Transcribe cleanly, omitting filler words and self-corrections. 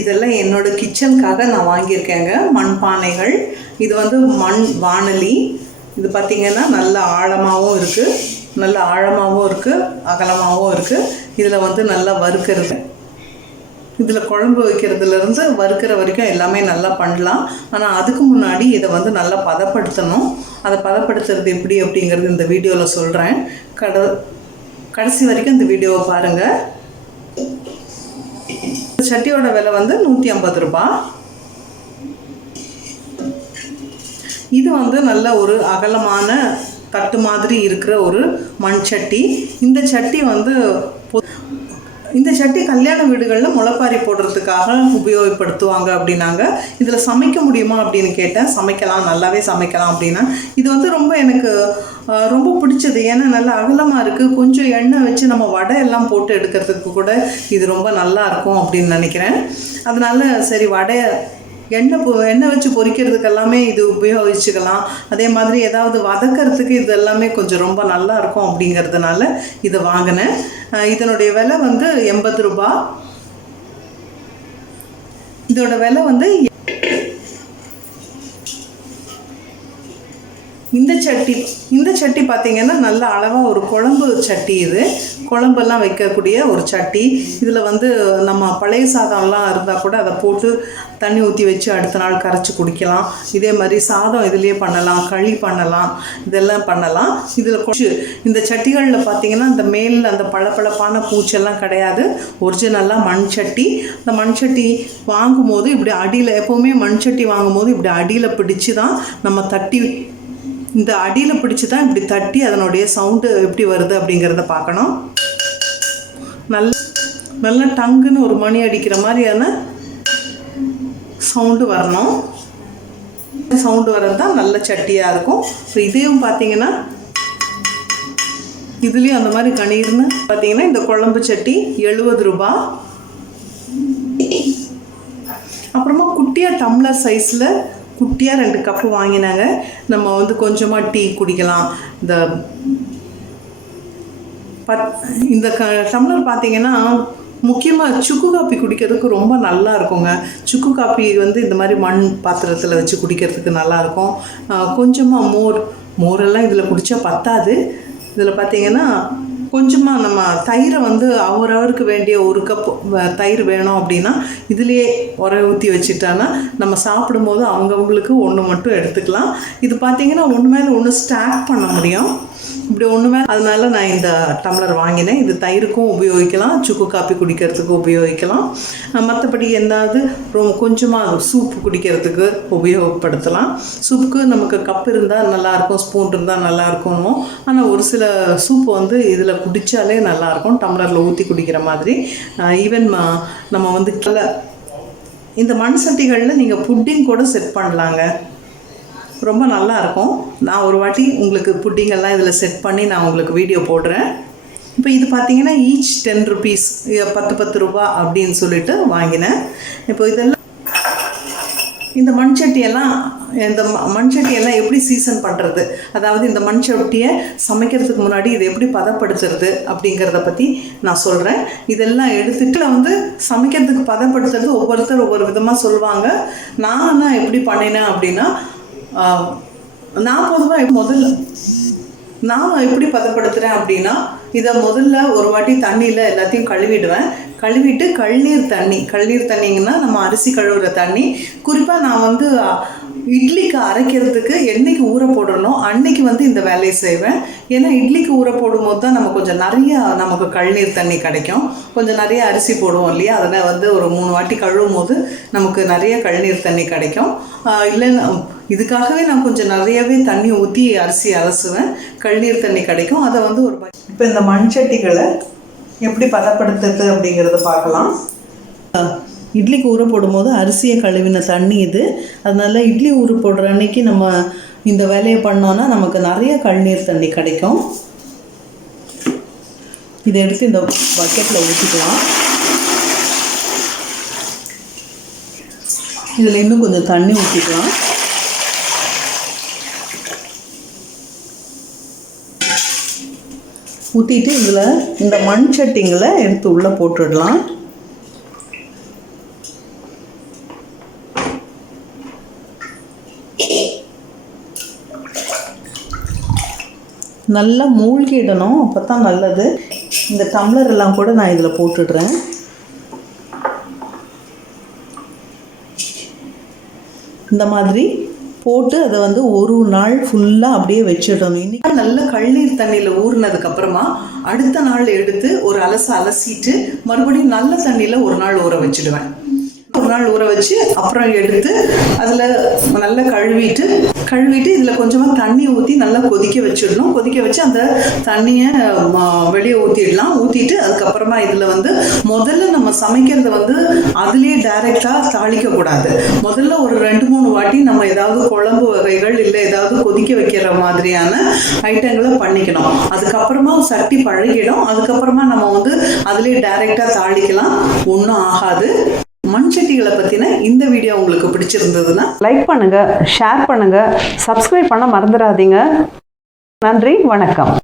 இதெல்லாம் என்னோட கிச்சனுக்காக நான் வாங்கியிருக்கேங்க. மண் பானைகள். இது வந்து மண் வாணலி. இது பார்த்திங்கன்னா நல்ல ஆழமாகவும் இருக்குது, அகலமாகவும் இருக்குது. இதில் வந்து நல்லா வறுக்கிறது, இதில் குழம்பு வைக்கிறதுலேருந்து வறுக்கிற வரைக்கும் எல்லாமே நல்லா பண்ணலாம். ஆனால் அதுக்கு முன்னாடி இதை வந்து நல்லா பதப்படுத்தணும். அதை பதப்படுத்துறது எப்படி அப்படிங்கிறது இந்த வீடியோவில் சொல்கிறேன். கடைசி வரைக்கும் இந்த வீடியோவை பாருங்கள். சட்டியோட விலை வந்து 150 ரூபாய். இது வந்து நல்ல ஒரு அகலமான தட்டு மாதிரி இருக்கிற ஒரு மண் சட்டி. இந்த சட்டி கல்யாண வீடுகளில் முளைப்பாரி போடுறதுக்காக உபயோகப்படுத்துவாங்க அப்படின்னாங்க. இதில் சமைக்க முடியுமா அப்படின்னு கேட்டேன். சமைக்கலாம், நல்லாவே சமைக்கலாம் அப்படின்னா. இது வந்து எனக்கு ரொம்ப பிடிச்சது. ஏன்னா நல்லா அகலமாக இருக்குது. கொஞ்சம் எண்ணெய் வச்சு நம்ம வடை எல்லாம் போட்டு எடுக்கிறதுக்கு கூட இது ரொம்ப நல்லா இருக்கும் அப்படின்னு நினைக்கிறேன். அதனால சரி, எண்ணெய் வச்சு பொரிக்கிறதுக்கு எல்லாமே இது உபயோகிச்சுக்கலாம். அதே மாதிரி ஏதாவது வதக்கிறதுக்கு இது எல்லாமே கொஞ்சம் ரொம்ப நல்லா இருக்கும் அப்படிங்கிறதுனால இதை வாங்கினேன். இதனுடைய விலை வந்து 80 ரூபாய். இதோட விலை வந்து இந்த சட்டி பார்த்திங்கன்னா நல்ல அளவாக ஒரு குழம்பு சட்டி. இது குழம்பெல்லாம் வைக்கக்கூடிய ஒரு சட்டி. இதில் வந்து நம்ம பழைய சாதம்லாம் இருந்தால் கூட அதை போட்டு தண்ணி ஊற்றி வச்சு அடுத்த நாள் கரைச்சி குடிக்கலாம். இதே மாதிரி சாதம் இதுலேயே பண்ணலாம், களி பண்ணலாம், இதெல்லாம் பண்ணலாம். இதில் இந்த சட்டிகளில் பார்த்திங்கன்னா இந்த மேலில் அந்த பளபளப்பான பூச்செல்லாம் கிடையாது. ஒரிஜினலாக மண் சட்டி. இந்த மண் சட்டி வாங்கும்போது இப்படி அடியில், எப்போவுமே மண் சட்டி வாங்கும்போது இப்படி அடியில் பிடிச்சி தான் நம்ம தட்டி, இந்த அடியில் பிடிச்சி தான் இப்படி தட்டி அதனுடைய சவுண்டு எப்படி வருது அப்படிங்கிறத பார்க்கணும். நல்ல டங்குன்னு ஒரு மணி அடிக்கிற மாதிரியான சவுண்டு வரணும். சவுண்டு வர்றது தான் நல்ல சட்டியாக இருக்கும். ஸோ இதையும் பார்த்தீங்கன்னா இதுலேயும் அந்த மாதிரி கணீர்னு பார்த்தீங்கன்னா இந்த குழம்பு சட்டி 70 ரூபாய். அப்புறமா குட்டியாக டம்ளர் சைஸில் குட்டியாக 2 கப்பு வாங்கினாங்க. நம்ம வந்து கொஞ்சமாக டீ குடிக்கலாம். இந்த டம்ளர் பார்த்திங்கன்னா முக்கியமாக சுக்கு காப்பி குடிக்கிறதுக்கு ரொம்ப நல்லா இருக்குங்க. சுக்கு காப்பி வந்து இந்த மாதிரி மண் பாத்திரத்தில் வச்சு குடிக்கிறதுக்கு நல்லாயிருக்கும். கொஞ்சமாக மோரெல்லாம் இதில் குடித்தா பத்தாது. இதில் பார்த்திங்கன்னா கொஞ்சமாக நம்ம தயிரை வந்து அவரவருக்கு வேண்டிய 1 கப் தயிர் வேணும் அப்படின்னா இதிலேயே ஊற்றி வச்சுட்டான்னா நம்ம சாப்பிடும்போது அவங்கவுங்களுக்கு ஒன்று மட்டும் எடுத்துக்கலாம். இது பார்த்திங்கன்னா ஒன்று மேலே ஒன்று ஸ்டாக் பண்ண முடியும். இப்படி ஒன்று மேலே, அதனால நான் இந்த டம்ளர் வாங்கினேன். இது தயிருக்கும் உபயோகிக்கலாம், சுக்கு காப்பி குடிக்கிறதுக்கு உபயோகிக்கலாம். மற்றபடி எந்தாவது கொஞ்சமாக சூப்பு குடிக்கிறதுக்கு உபயோகப்படுத்தலாம். சூப்புக்கு நமக்கு கப் இருந்தால் நல்லாயிருக்கும், ஸ்பூன் இருந்தால் நல்லாயிருக்கும். ஆனால் ஒரு சில சூப்பு வந்து இதில் குடித்தாலே நல்லாயிருக்கும், டம்ளரில் ஊற்றி குடிக்கிற மாதிரி. ஈவன் நம்ம வந்து இந்த மண் சட்டிகளில் நீங்கள் புட்டிங் கூட செட் பண்ணலாங்க, ரொம்ப நல்லாயிருக்கும். நான் ஒரு வாட்டி உங்களுக்கு புட்டிங்கெல்லாம் இதில் செட் பண்ணி நான் உங்களுக்கு வீடியோ போடுறேன். இப்போ இது பார்த்திங்கன்னா ஈச் 10 ருபீஸ், 10 ரூபா அப்படின்னு சொல்லிட்டு வாங்கினேன். இப்போ இதெல்லாம் இந்த மண் சட்டியெல்லாம் எப்படி சீசன் பண்ணுறது, அதாவது இந்த மண் சட்டியை சமைக்கிறதுக்கு முன்னாடி இதை எப்படி பதப்படுத்துறது அப்படிங்கிறத பற்றி நான் சொல்கிறேன். இதெல்லாம் எடுத்துகிட்டு வந்து சமைக்கிறதுக்கு பதப்படுத்துறது ஒவ்வொருத்தர் ஒவ்வொரு விதமாக சொல்லுவாங்க. நான் எப்படி பண்ணினேன் அப்படின்னா, நான் பொதுவாக நான் எப்படி பதப்படுத்துகிறேன் அப்படின்னா, இதை முதல்ல ஒரு வாட்டி தண்ணியில் எல்லாத்தையும் கழுவிட்டு கழுநீர் தண்ணிங்கன்னா நம்ம அரிசி கழுவுற தண்ணி. குறிப்பாக நான் வந்து இட்லிக்கு அரைக்கிறதுக்கு என்னைக்கு ஊற போடணும் அன்னைக்கு வந்து இந்த வேலையை செய்வேன். ஏன்னா இட்லிக்கு ஊற போடும்போது தான் நம்ம கொஞ்சம் நிறையா நமக்கு கழுநீர் தண்ணி கிடைக்கும். கொஞ்சம் நிறைய அரிசி போடுவோம் இல்லையா, அதனால் வந்து ஒரு 3 வாட்டி கழுவும் போது நமக்கு நிறைய கழுநீர் தண்ணி கிடைக்கும். இல்லைன்னா இதுக்காகவே நான் கொஞ்சம் நிறையவே தண்ணி ஊற்றி அரிசி அலசுவேன், கழுநீர் தண்ணி கிடைக்கும். அதை வந்து இப்போ இந்த மண் சட்டிகளை எப்படி பதப்படுத்துறது அப்படிங்கிறத பார்க்கலாம். இட்லிக்கு ஊற போடும்போது அரிசியை கழுவின தண்ணி இது. அதனால இட்லி ஊற போடுற அன்னைக்கு நம்ம இந்த வேலையை பண்ணோன்னா நமக்கு நிறைய கழுநீர் தண்ணி கிடைக்கும். இதை எடுத்து இந்த பக்கெட்டில் ஊற்றிக்கலாம். இதில் இன்னும் கொஞ்சம் தண்ணி ஊற்றிக்கலாம். ஊற்றிட்டு இதில் இந்த மண் சட்டிங்களை எடுத்து உள்ளே போட்டுடலாம். நல்லா மூழ்கிடணும், அப்போ தான் நல்லது. இந்த டம்ளர் எல்லாம் கூட நான் இதில் போட்டுடுறேன். இந்த மாதிரி போட்டு அதை வந்து ஒரு நாள் ஃபுல்லாக அப்படியே வச்சிடணும். இன்றைக்கி நல்ல கழுநீர் தண்ணியில் ஊறினதுக்கப்புறமா அடுத்த நாள் எடுத்து ஒரு அலசிட்டு மறுபடியும் நல்ல தண்ணியில் ஒரு நாள் ஊற வச்சுடுவேன். ஒரு நாள் ஊற வச்சு அப்புறம் எடுத்து அதில் நல்லா கழுவிட்டு இதில் கொஞ்சமாக தண்ணி ஊற்றி நல்லா கொதிக்க வச்சிடணும். கொதிக்க வச்சு அந்த தண்ணியை வெளியே ஊற்றிட்டு அதுக்கப்புறமா இதில் வந்து முதல்ல நம்ம சமைக்கிறத வந்து அதுலேயே டைரெக்டாக தாளிக்கக்கூடாது. முதல்ல ஒரு 2-3 வாட்டி நம்ம ஏதாவது குழம்பு வகைகள் இல்லை ஏதாவது கொதிக்க வைக்கிற மாதிரியான ஐட்டங்களை பண்ணிக்கணும். அதுக்கப்புறமா சட்டி பழகிடும். அதுக்கப்புறமா நம்ம வந்து அதுலேயே டைரெக்டாக தாளிக்கலாம், ஒன்றும் ஆகாது. மண் சட்டிகளை பற்றின இந்த வீடியோ உங்களுக்கு பிடிச்சிருந்ததுன்னா லைக் பண்ணுங்கள், ஷேர் பண்ணுங்கள், சப்ஸ்கிரைப் பண்ண மறந்துடாதீங்க. நன்றி, வணக்கம்.